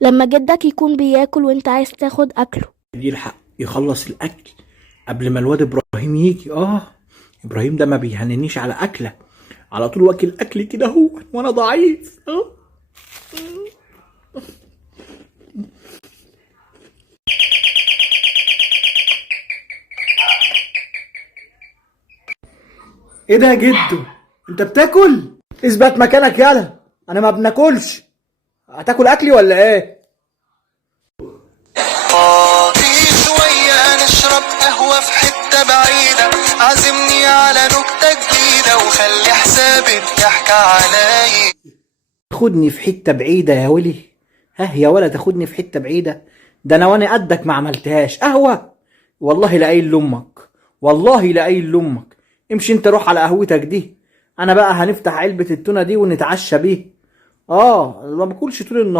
لما جدك يكون بياكل وانت عايز تاخد اكله. يلحق يخلص الاكل قبل ما الواد ابراهيم يجي. ابراهيم ده ما بيهننيش على اكله، على طول واكل اكلي كده هو وانا ضعيف. ايه ده يا جدو؟ انت بتاكل؟ اثبت مكانك يالا، انا ما بناكلش. هتاكل اكلي ولا ايه؟ في شوية نشرب قهوة في حتة بعيدة، عزمني على نكتة جديدة وخلي حساب الضحك عليا. تاخدني في حتة بعيدة يا ولي؟ ها يا ولا تاخدني في حتة بعيدة؟ ده انا وانا قدك ما عملتهاش قهوة. والله لا قايل لامك، والله لا قايل لامك. امشي انت روح على قهوتك دي، انا بقى هنفتح علبة التونة دي ونتعشى بيه. ما باكلش طول النهار.